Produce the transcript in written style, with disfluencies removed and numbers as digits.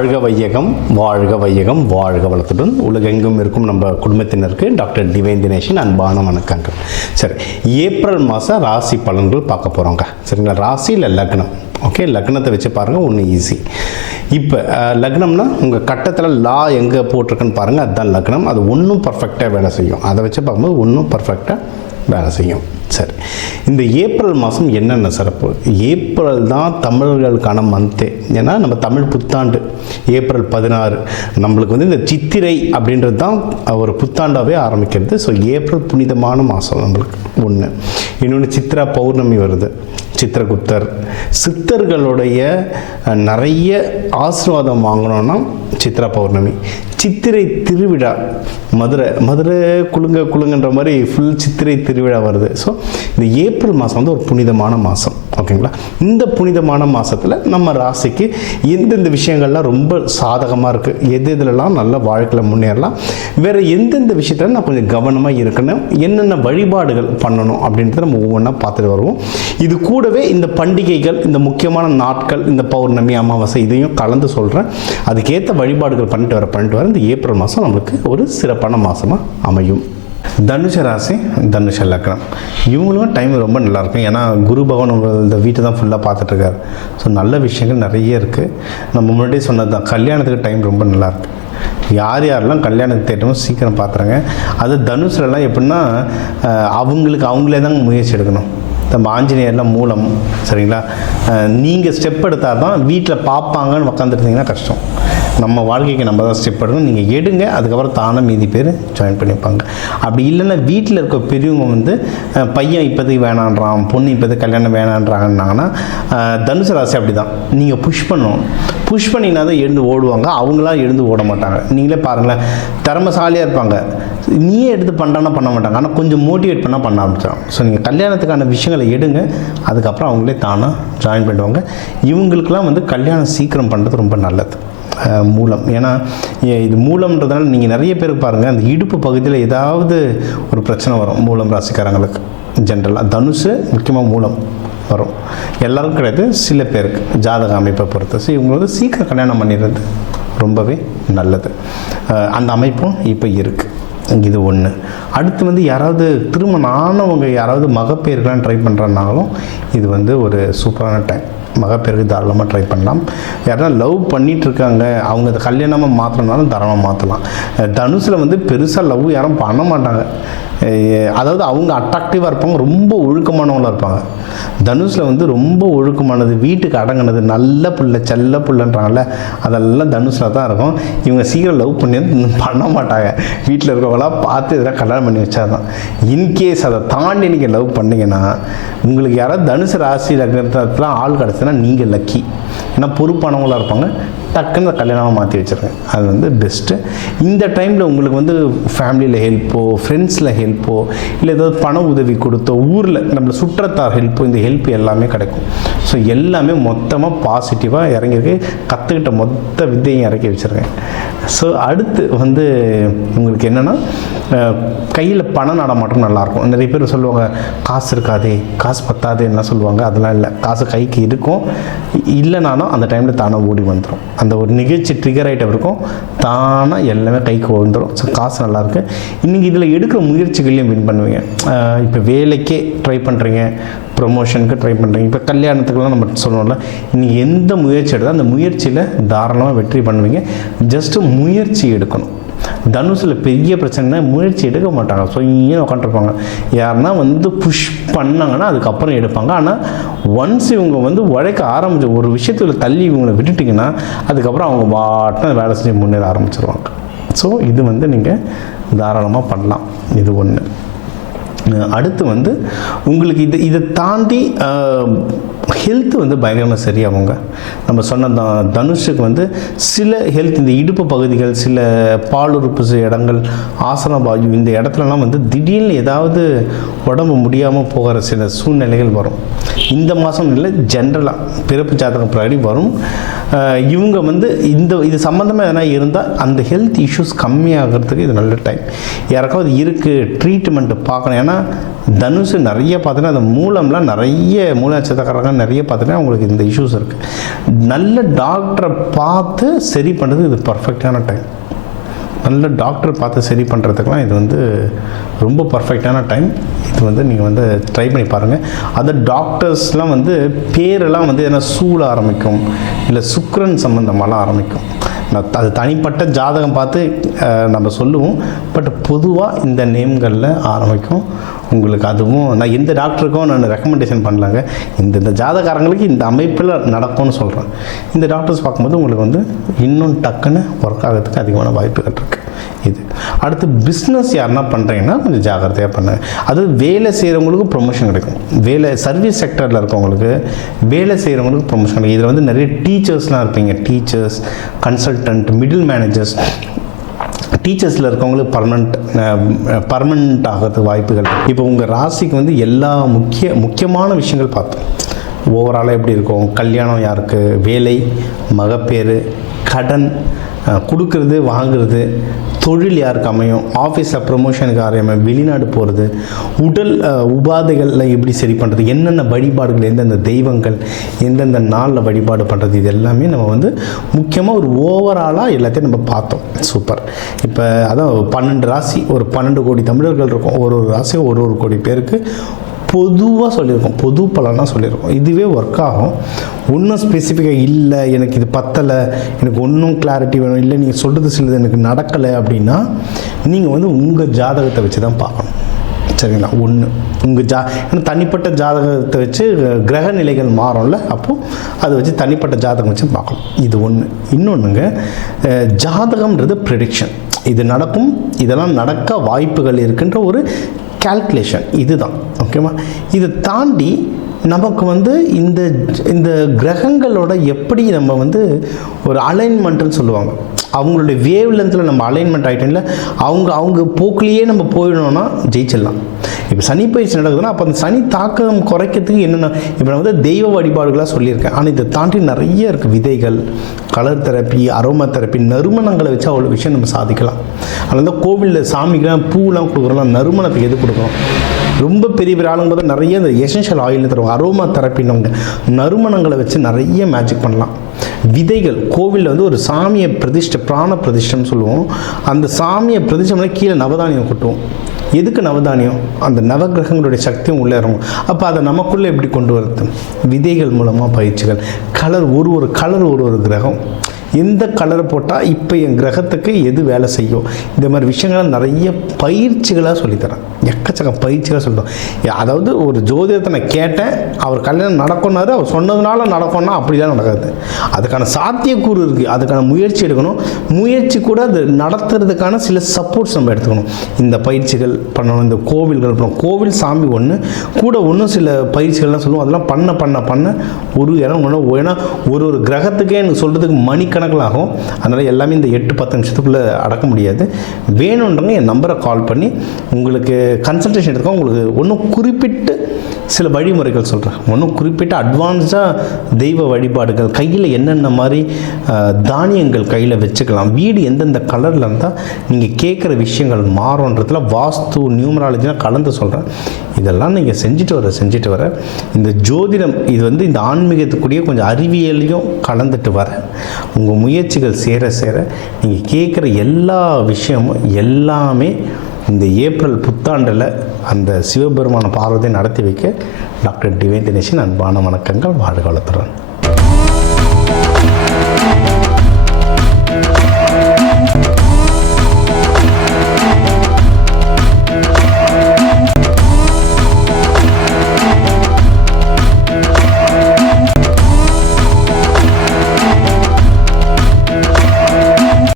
வாழ்க வையகம், வாழ்க வையகம், வாழ்க வளத்துடன் உலகெங்கும் இருக்கும் நம்ம குடும்பத்தினருக்கு டாக்டர் டிவைன் தினேஷின் அன்பான வணக்கங்கள். சரி, ஏப்ரல் மாதம் ராசி பலன்கள் பார்க்க போகிறோங்க. சரிங்களா? ராசி இல்லை லக்னம். ஓகே, லக்னத்தை வச்சு பாருங்கள், ஒன்று ஈஸி. இப்போ லக்னம்னா உங்கள் கட்டத்தில் லா எங்கே போட்டிருக்குன்னு பாருங்கள், அதுதான் லக்னம். அது ஒன்றும் பர்ஃபெக்டாக வேலை செய்யும். அதை வச்சு பார்க்கும்போது ஒன்றும் பர்ஃபெக்டாக வேலை செய்யும். சரி, இந்த ஏப்ரல் மாதம் என்னென்ன சிறப்பு? ஏப்ரல் தான் தமிழர்களுக்கான மந்த்தே. ஏன்னா நம்ம தமிழ் புத்தாண்டு ஏப்ரல் 16. நம்மளுக்கு வந்து இந்த சித்திரை அப்படின்றது தான் ஒரு புத்தாண்டாகவே ஆரம்பிக்கிறது. ஸோ ஏப்ரல் புனிதமான மாதம் நம்மளுக்கு ஒன்று. இன்னொன்று சித்ரா பௌர்ணமி வருது, சித்திரகுப்தர். சித்தர்களுடைய நிறைய ஆசீர்வாதம் வாங்கணும்னா சித்ரா பௌர்ணமி. சித்திரை திருவிழா, மதுரை குலுங்கன்ற மாதிரி ஃபுல் சித்திரை திருவிழா வருது. ஸோ இந்த ஏப்ரல் மாதம் வந்து ஒரு புனிதமான மாதம். ஓகேங்களா? இந்த புனிதமான மாதத்தில் நம்ம ராசிக்கு எந்தெந்த விஷயங்கள்லாம் ரொம்ப சாதகமாக இருக்குது, எதுலலாம் நல்ல வாழ்க்கையில் முன்னேறலாம், வேறு எந்தெந்த விஷயத்தில் நான் கொஞ்சம் கவனமாக இருக்கணும், என்னென்ன வழிபாடுகள் பண்ணணும் அப்படின்றத நம்ம ஒவ்வொன்றா பார்த்துட்டு வருவோம். இது கூடவே இந்த பண்டிகைகள், இந்த முக்கியமான நாட்கள், இந்த பௌர்ணமி, அமாவாசை இதையும் கலந்து சொல்கிறேன். அதுக்கேற்ற வழிபாடுகள் பண்ணிட்டு வர இந்த ஏப்ரல் மாதம் நம்மளுக்கு ஒரு சிறப்பான மாதமாக அமையும். தனுஷ ராசி, தனுஷ லக்னம், இவங்களுக்கும் டைம் ரொம்ப நல்லாயிருக்கும். ஏன்னா குரு பகவான் உங்கள் இந்த வீட்டை தான் ஃபுல்லாக பார்த்துட்ருக்காரு. ஸோ நல்ல விஷயங்கள் நிறைய இருக்குது. நம்ம முன்னாடியே சொன்னது தான், கல்யாணத்துக்கு டைம் ரொம்ப நல்லாயிருக்கு. யாரெல்லாம் கல்யாணத்துக்கு தேட்டமும் சீக்கிரம் பார்த்துறாங்க. அது தனுஷிலலாம் எப்படின்னா அவங்களே தான் முயற்சி எடுக்கணும். நம்ம ஆஞ்சநேயர்லாம் மூலம். சரிங்களா? நீங்கள் ஸ்டெப் எடுத்தால் தான் வீட்டில் பார்ப்பாங்கன்னு உட்காந்துருந்தீங்கன்னா கஷ்டம். நம்ம வாழ்க்கைக்கு நம்ம தான் ஸ்டெப் எடுக்கணும். நீங்கள் எடுங்க, அதுக்கப்புறம் தானே மீதி பேர் ஜாயின் பண்ணிப்பாங்க. அப்படி இல்லைன்னா வீட்டில் இருக்க பெரியவங்க வந்து பையன் இப்போதைக்கு வேணான்றான், பொண்ணு இப்போதைக்கு கல்யாணம் வேணான்றாங்கன்னாங்கன்னா தனுசு ராசி அப்படி தான். நீங்கள் புஷ் பண்ணணும். புஷ் பண்ணிங்கன்னா தான் எழுந்து ஓடுவாங்க. அவங்களாம் எழுந்து ஓட மாட்டாங்க. நீங்களே பாருங்களேன், திறமைசாலியாக இருப்பாங்க, நீயே எடுத்து பண்ணுறான்னா பண்ண மாட்டாங்க. ஆனால் கொஞ்சம் மோட்டிவேட் பண்ணால் பண்ண ஆரம்பிச்சிடும். ஸோ நீங்கள் கல்யாணத்துக்கான விஷயங்களை எடுங்க, அதுக்கப்புறம் அவங்களே தானாக ஜாயின் பண்ணுவாங்க. இவங்களுக்கெல்லாம் வந்து கல்யாணம் சீக்கிரம் பண்ணுறது ரொம்ப நல்லது. மூலம், ஏன்னா இது மூலம்ன்றதுனால நீங்கள் நிறைய பேருக்கு பாருங்கள், அந்த இடுப்பு பகுதியில் ஏதாவது ஒரு பிரச்சனை வரும் மூலம் ராசிக்காரங்களுக்கு. ஜென்ரலாக தனுசு முக்கியமாக மூலம் வரும். எல்லாருக்கும் கிடையாது, சில பேருக்கு ஜாதக அமைப்பை பொறுத்து. ஸோ இவங்க வந்து சீக்கிரம் கல்யாணம் பண்ணிடுறது ரொம்பவே நல்லது. அந்த அமைப்பும் இப்போ இருக்குது. இது ஒன்று. அடுத்து வந்து யாராவது திருமணம் ஆனவங்க யாராவது மகப்பேருக்கெலாம் ட்ரை பண்ணுறனாலும் இது வந்து ஒரு சூப்பரான டைம். மகப்பேருக்கு தாராளமாக ட்ரை பண்ணலாம். யாராவது லவ் பண்ணிகிட்ருக்காங்க, அவங்க அதை கல்யாணமாக மாற்றணுனாலும் தாராளமாக மாற்றலாம். தனுசில் வந்து பெருசாக லவ் யாரும் பண்ண மாட்டாங்க. அதாவது அவங்க அட்ராக்டிவாக இருப்பாங்க, ரொம்ப ஒழுக்கமானவங்களாக இருப்பாங்க. தனுஷில் வந்து ரொம்ப ஒழுக்கமானது, வீட்டுக்கு அடங்கினது, நல்ல புள்ள, செல்ல புள்ளன்றாங்கல்ல, அதெல்லாம் தனுஷில் தான் இருக்கும். இவங்க சீக்கிரம் லவ் பண்ண மாட்டாங்க. வீட்டில் இருக்கவங்களாம் பார்த்து இதெல்லாம் கல்யாணம் பண்ணி வச்சாதான். இன்கேஸ் அதை தாண்டி நீங்கள் லவ் பண்ணிங்கன்னா, உங்களுக்கு யாராவது தனுசு ராசி லக்னத்தில் ஆள் கிடச்சுன்னா நீங்கள் லக்கி. ஏன்னா பொறுப்பானவங்களாக இருப்பாங்க. டக்குன்னு கல்யாணமாக மாற்றி வச்சுருக்கேன். அது வந்து பெஸ்ட்டு. இந்த டைமில் உங்களுக்கு வந்து ஃபேமிலியில் ஹெல்ப்போ, ஃப்ரெண்ட்ஸில் ஹெல்ப்போ, இல்லை ஏதாவது பண உதவி கொடுத்தோ, ஊரில் நம்மளை சுற்றத்தார் ஹெல்ப்போ, இந்த ஹெல்ப் எல்லாமே கிடைக்கும். ஸோ எல்லாமே மொத்தமாக பாசிட்டிவாக இறங்கியிருக்கு. கற்றுக்கிட்ட மொத்த வித்தையும் இறக்கி வச்சுருக்கேன். ஸோ அடுத்து வந்து உங்களுக்கு என்னென்னா, கையில் பணம் நடமாட்டம் நல்லாயிருக்கும். நிறைய பேர் சொல்லுவாங்க காசு இருக்காதே, காசு பத்தாதேன்னா சொல்லுவாங்க. அதெல்லாம் இல்லை, காசு கைக்கு இருக்கும். இல்லைனாலும் அந்த டைமில் தானாக ஓடி வந்துடும். அந்த ஒரு நிகழ்ச்சி ட்ரிகர் ஆகிட்ட இருக்கும், தானாக எல்லாமே கைக்கு வந்துடும். ஸோ காசு நல்லாயிருக்கு. இன்றைக்கி இதில் எடுக்கிற முயற்சிகளையும் வின் பண்ணுவீங்க. இப்போ வேலைக்கே ட்ரை பண்ணுறீங்க, ப்ரொமோஷனுக்கு ட்ரை பண்ணுறீங்க, இப்போ கல்யாணத்துக்குலாம் நம்ம சொல்லணும்ல, நீங்கள் எந்த முயற்சி எடுத்தால் அந்த முயற்சியில் தாராளமாக வெற்றி பண்ணுவீங்க. ஜஸ்ட்டு முயற்சி எடுக்கணும். தனுஷில் பெரிய பிரச்சனைனா முயற்சி எடுக்க மாட்டாங்க. ஸோ இங்கே உட்காந்துருப்பாங்க. யாருன்னா வந்து புஷ் பண்ணாங்கன்னா அதுக்கப்புறம் எடுப்பாங்க. ஆனால் ஒன்ஸ் இவங்க வந்து உழைக்க ஆரம்பிச்ச ஒரு விஷயத்தில் தள்ளி இவங்களை விட்டுட்டிங்கன்னா அதுக்கப்புறம் அவங்க வாட்டின வேலை செஞ்சு முன்னேற ஆரம்பிச்சிருவாங்க. ஸோ இது வந்து நீங்கள் தாராளமாக பண்ணலாம். இது ஒன்று. அடுத்து வந்து உங்களுக்கு இதை தாண்டி ஹெல்த்து வந்து பயங்கரமாக சரியாகுங்க. நம்ம சொன்ன தனுஷுக்கு வந்து சில ஹெல்த், இந்த இடுப்பு பகுதிகள், சில பாலுறுப்பு இடங்கள், ஆசன வாயு, இந்த இடத்துலலாம் வந்து திடீர்னு ஏதாவது உடம்பு முடியாமல் போகிற சில சூழ்நிலைகள் வரும். இந்த மாதம் இல்லை, ஜென்ரலாக பிறப்பு ஜாதகம் பிரகாரம் வரும். இவங்க வந்து இது சம்மந்தமாக எதனா இருந்தால் அந்த ஹெல்த் இஷ்யூஸ் கம்மியாகிறதுக்கு இது நல்ல டைம். யாருக்காவது இருக்குது ட்ரீட்மெண்ட்டு பார்க்கணும். ஏன்னா தனுஷு நிறைய பார்த்தீங்கன்னா அந்த மூலம்லாம் நிறைய மூல நட்சத்திரக்காரங்க நிறைய நிறைய பார்த்துட்டா உங்களுக்கு இந்த இஷ்யூஸ் இருக்குது. நல்ல டாக்டரை பார்த்து சரி பண்ணுறது இது பர்ஃபெக்டான டைம். நல்ல டாக்டர் பார்த்து சரி பண்ணுறதுக்கெலாம் இது வந்து ரொம்ப பர்ஃபெக்டான டைம். இது வந்து நீங்கள் வந்து ட்ரை பண்ணி பாருங்கள். அது டாக்டர்ஸ்லாம் வந்து பேரெல்லாம் வந்து என்ன சூழ ஆரம்பிக்கும், இல்லை சுக்கிரன் சம்மந்தமாலாம் ஆரம்பிக்கும். அது தனிப்பட்ட ஜாதகம் பார்த்து நம்ம சொல்லுவோம். பட் பொதுவாக இந்த நேம்களில் ஆரம்பிக்கும் உங்களுக்கு. அதுவும் நான் எந்த டாக்டருக்கும் நான் ரெக்கமெண்டேஷன் பண்ணலாங்க, இந்த ஜாதகாரங்களுக்கு இந்த அமைப்பில் நடக்கும்னு சொல்கிறேன். இந்த டாக்டர்ஸ் பார்க்கும்போது உங்களுக்கு வந்து இன்னும் டக்குன்னு ஒர்க் ஆகிறதுக்கு அதிகமான வாய்ப்புகள் இருக்குது. இது அடுத்து பிஸ்னஸ் யாருன்னா பண்ணுறீங்கன்னா கொஞ்சம் ஜாகிரதையாக பண்ணுங்கள். அது வேலை செய்கிறவங்களுக்கு ப்ரொமோஷன் கிடைக்கும். வேலை சர்வீஸ் செக்டரில் இருக்கவங்களுக்கு வேலை செய்கிறவங்களுக்கு ப்ரொமோஷன் கிடைக்கும். இதில் வந்து நிறைய டீச்சர்ஸ்லாம் இருப்பீங்க. Teachers, consultant, middle managers. டீச்சர்ஸில் இருக்கவங்களுக்கு பர்மனண்ட் ஆகிறதுக்கு வாய்ப்புகள். இப்போ உங்கள் ராசிக்கு வந்து எல்லா முக்கியமான விஷயங்கள் பார்த்தோம். ஓவராலாக எப்படி இருக்கும், கல்யாணம் யாருக்கு, வேலை, மகப்பேறு, கடன், கொடுக்கறது வாங்குறது, தொழில் யாருக்கு அமையும், ஆஃபீஸில் ப்ரொமோஷனுக்கு அமையும், வெளிநாடு போகிறது, உடல் உபாதைகளில் எப்படி சரி பண்ணுறது, என்னென்ன வழிபாடுகள், எந்தெந்த தெய்வங்கள், எந்தெந்த நாளில் வழிபாடு பண்ணுறது, இது எல்லாமே நம்ம வந்து முக்கியமாக ஒரு ஓவராலாக எல்லாத்தையும் நம்ம பார்த்தோம். சூப்பர். இப்போ அதான் 12 ராசி, ஒரு 12 கோடி தமிழர்கள் இருக்கும். ஒரு ராசியும் ஒரு கோடி பேருக்கு பொதுவாக சொல்லியிருக்கோம், பொது பலனாக சொல்லியிருக்கோம். இதுவே ஒர்க் ஆகும். ஒன்றும் ஸ்பெசிஃபிக்காக இல்லை, எனக்கு இது பத்தலை, எனக்கு ஒன்றும் கிளாரிட்டி வேணும், இல்லை நீங்கள் சொல்கிறது சிலது எனக்கு நடக்கலை அப்படின்னா நீங்கள் வந்து உங்கள் ஜாதகத்தை வச்சு தான் பார்க்கணும். சரிங்களா? ஒன்று உங்கள் ஏன்னா தனிப்பட்ட ஜாதகத்தை வச்சு கிரக நிலைகள் மாறும்ல, அப்போது அதை வச்சு தனிப்பட்ட ஜாதகம் வச்சு பார்க்கணும். இது ஒன்று. இன்னொன்றுங்க, ஜாதகம்ன்றது ப்ரெடிக்ஷன். இது நடக்கும், இதெல்லாம் நடக்க வாய்ப்புகள் இருக்கின்ற ஒரு கால்குலேஷன். இதுதான் ஓகேவா. இதை தாண்டி நமக்கு வந்து இந்த கிரகங்களோட எப்படி நம்ம வந்து ஒரு அலைன்மெண்ட்டுன்னு சொல்லுவாங்க, அவங்களுடைய வேவ் லென்த்தில் நம்ம அலைன்மெண்ட் ஆகிட்டோம்ல, அவங்க போக்குலேயே நம்ம போயிடணும்னா ஜெயிச்சிடலாம். இப்போ சனி பயிற்சி நடக்குதுன்னா அப்போ அந்த சனி தாக்கம் குறைக்கிறதுக்கு என்னென்ன, இப்போ நான் வந்து தெய்வ வழிபாடுகளாக சொல்லியிருக்கேன். ஆனால் இதை தாண்டி நிறைய இருக்குது. விதைகள், கலர் தெரப்பி, அரோமா தெரப்பி, நறுமணங்களை வச்சு அவ்வளோ விஷயம் நம்ம சாதிக்கலாம். அதனால தான் கோவிலில் சாமிக்கெலாம் பூலாம் கொடுக்குறோம், நறுமணத்துக்கு எது கொடுக்குறோம். ரொம்ப பெரிய ஆளுங்க போது நிறைய இந்த எசென்ஷியல் ஆயில்னு தருவாங்க, அரோமா தெரப்பின்னு நறுமணங்களை வச்சு நிறைய மேஜிக் பண்ணலாம். விதைகள் கோவிலில் வந்து ஒரு சாமியை பிராண பிரதிஷ்டைன்னு சொல்லுவோம். அந்த சாமியை பிரதிஷ்டை கீழே நவதானியம் கொட்டுவோம். எதுக்கு நவதானியம்? அந்த நவகிரகங்களுடைய சக்தியும் உள்ளே இறங்கும். அப்போ அதை நமக்குள்ளே எப்படி கொண்டு வரது? விதைகள் மூலமாக பயிற்சிகள். கலர், ஒரு கலர், ஒரு கிரகம், எந்த கலரை போட்டால் இப்போ என் கிரகத்துக்கு எது வேலை செய்யும், இந்த மாதிரி விஷயங்களை நிறைய பயிற்சிகளாக சொல்லித்தரேன். எக்கச்சக்கம் பயிற்சிகளாக சொல்லிட்டோம். அதாவது ஒரு ஜோதிடத்தை நான் கேட்டேன், அவர் கல்யாணம் நடக்கும்னாரு, அவர் சொன்னதுனால நடக்கும்னா அப்படிலாம் நடக்காது. அதுக்கான சாத்தியக்கூறு இருக்குது, அதுக்கான முயற்சி எடுக்கணும். முயற்சி கூட அது நடத்துறதுக்கான சில சப்போர்ட்ஸ் நம்ம எடுத்துக்கணும். இந்த பயிற்சிகள் பண்ணணும், இந்த கோவில்கள் பண்ணணும். கோவில் சாமி ஒன்று கூட ஒன்றும் சில பயிற்சிகள்லாம் சொல்லுவோம். அதெல்லாம் பண்ண ஒரு இடம் ஏன்னா ஒரு கிரகத்துக்கே எனக்கு சொல்கிறதுக்கு மணிக்கணக்கில் ஆகும். அதனால் எல்லாமே இந்த 8-10 நிமிஷத்துக்குள்ளே அடக்க முடியாது. வேணுன்றவங்க என் நம்பரை கால் பண்ணி உங்களுக்கு கன்சல்டேஷன் எடுத்துக்கோ. உங்களுக்கு ஒன்றும் குறிப்பிட்டு சில வழிமுறைகள் சொல்கிறேன். ஒன்றும் குறிப்பிட்ட அட்வான்ஸாக தெய்வ வழிபாடுகள், கையில் என்னென்ன மாதிரி தானியங்கள் கையில் வச்சுக்கலாம், வீடு எந்தெந்த கலரில் இருந்தால் நீங்கள் கேட்குற விஷயங்கள் மாறுன்றதுல வாஸ்து, நியூமராலஜிலாம் கலந்து சொல்கிறேன். இதெல்லாம் நீங்கள் செஞ்சுட்டு வர இந்த ஜோதிடம், இது வந்து இந்த ஆன்மீகத்துக்குரிய கொஞ்சம் அறிவியலையும் கலந்துட்டு வர உங்கள் முயற்சிகள் சேர நீங்கள் கேட்குற எல்லா விஷயமும் எல்லாமே இந்த ஏப்ரல் புத்தாண்டில் அந்த சிவபெருமான பார்வதியை நடத்தி வைக்க டாக்டர் டிவைன் தினேஷின் அன்பான வணக்கங்கள். வாழ்க வளத்துடன்.